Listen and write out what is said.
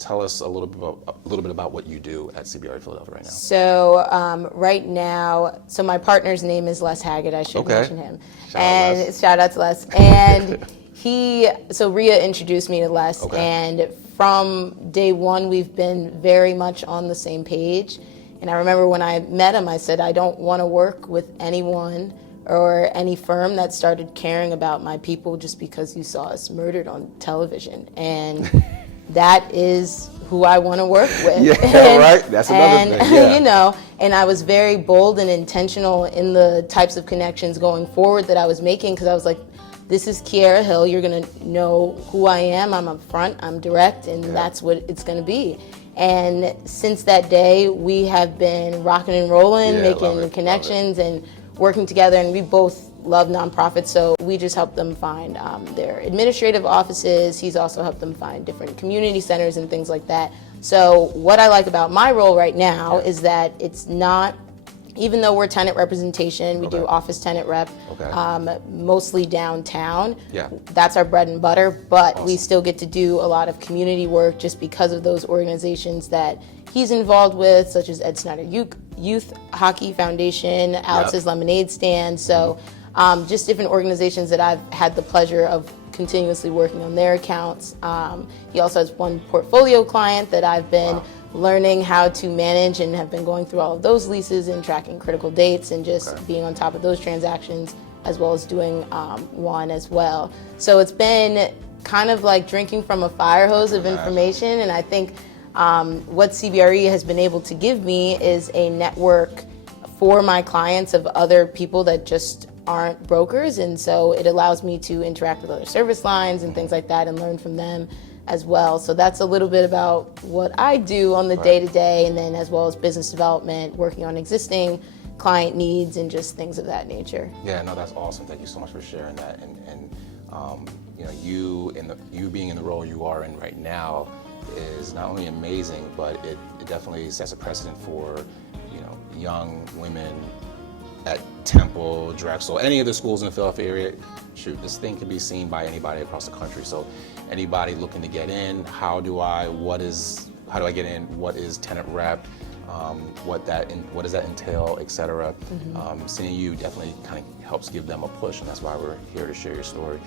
tell us a little bit about what you do at CBRE Philadelphia right now. So right now, so my partner's name is Les Haggett. I should mention him. Shout out to Les. And so Rhea introduced me to Les, and from day one, we've been very much on the same page. And I remember when I met him, I said, I don't want to work with anyone or any firm that started caring about my people just because you saw us murdered on television. And that is who I want to work with. Yeah, right. That's another thing. Yeah. You know, and I was very bold and intentional in the types of connections going forward that I was making, because I was like, this is Kieara Hill. You're going to know who I am. I'm upfront. I'm direct, and that's what it's going to be. And since that day, we have been rocking and rolling, making connections and working together. And we both love nonprofits, so we just help them find their administrative offices. He's also helped them find different community centers and things like that. So what I like about my role right now is that it's not, even though we're tenant representation, we do office tenant rep, mostly downtown. That's our bread and butter, but we still get to do a lot of community work just because of those organizations that he's involved with, such as Ed Snyder Youth Hockey Foundation, Alice's Lemonade Stand. So just different organizations that I've had the pleasure of continuously working on their accounts. He also has one portfolio client that I've been learning how to manage, and have been going through all of those leases and tracking critical dates and just being on top of those transactions, as well as doing one as well. So it's been kind of like drinking from a fire hose of information, and I think what CBRE has been able to give me is a network for my clients of other people that just aren't brokers, and so it allows me to interact with other service lines and things like that and learn from them as well. So that's a little bit about what I do on the day-to-day, and then as well as business development, working on existing client needs and just things of that nature. Yeah, no, that's awesome. Thank you so much for sharing that. And you know, you being in the role you are in right now is not only amazing, but it definitely sets a precedent for, you know, young women at Temple, Drexel, any of the schools in the Philadelphia area. Shoot, this thing can be seen by anybody across the country. So anybody looking to get in, how do I get in? What is tenant rep? What does that entail, etc. Seeing you definitely kind of helps give them a push, and that's why we're here to share your story.